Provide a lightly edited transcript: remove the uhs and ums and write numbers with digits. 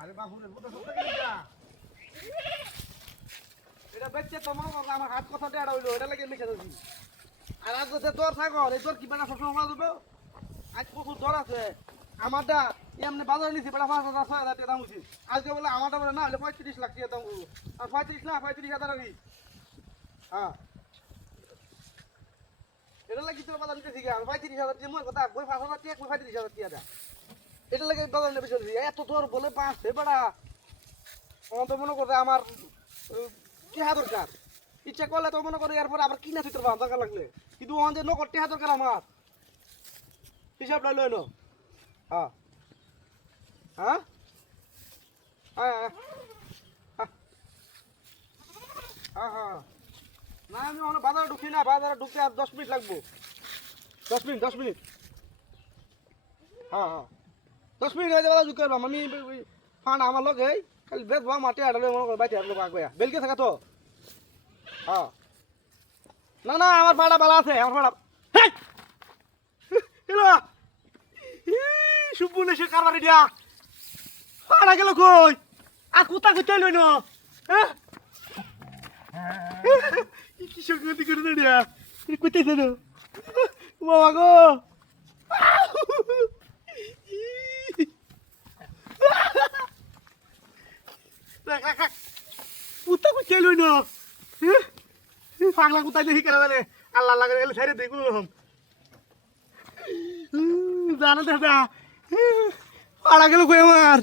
আরে বাহুরে বুটা সব থেকে যা এটা বেচে তো মনে করো আমার হাত কথাটা এড়া হইলো এটা লাগে লিখে দিছি আর আজ যদি তোর থাকো এই তোর কি বানা সব সময় দেবো আজ প্রচুর জ্বর আছে আমারটা এমনি বাজারে নিছি বেটা 5,000 টাকা দাম উচিত আজকে বলে আমারটা বলে না হলে 35 লাখ টাকা দাম আর 35 না 35,000 টাকা হ্যাঁ এটা লাগে তোর বাজার নিতে ঠিক আছে 35,000 টাকা মোর কথা কই 5,000 টাকা কই 35,000 টাকা এটা লাগে বাজার নেবে চলছি এত তোর বলে পাঁচছে বেটা আমার তো মনে করছে আমার টেহা দরকার ইচ্ছা করলে তো মনে করে এরপর আবার কিনা দিতে পারবো দরকার লাগলে কিন্তু আমাদের নকর টেহা দরকার আমার হিসাবটা লই নো হ্যাঁ হ্যাঁ হ্যাঁ হ্যাঁ হ্যাঁ না আমি ওখানে বাজারে ঢুকি না বাজারে ঢুকতে আর 10 মিনিট লাগবো 10 মিনিট হ্যাঁ হ্যাঁ 10 মিনিট হয়ে যাবে ঢুকে আমি ফান্ড আমার লোক এই খালি বেচবো মাটি আড়ালে মনে করে বাইতে লোক আগে বেলকে থাকা তো হ্যাঁ না না আমার ভাড়া ভালো আছে আমার ভাড়া শুভুন এসে কারবারি দিয়া ভাড়া গেল কই আর কোথা কইতে লই না হ্যাঁ কি সংগতি করে দিয়া কইতেছ না বাবা গো কোথা কইতে লই না পাগলা কোথায় দেখি কেন জানে আল্লাহ লাগে গেলে ছেড়ে দেখুন জানো দাদা পাড়া গেল কই আমার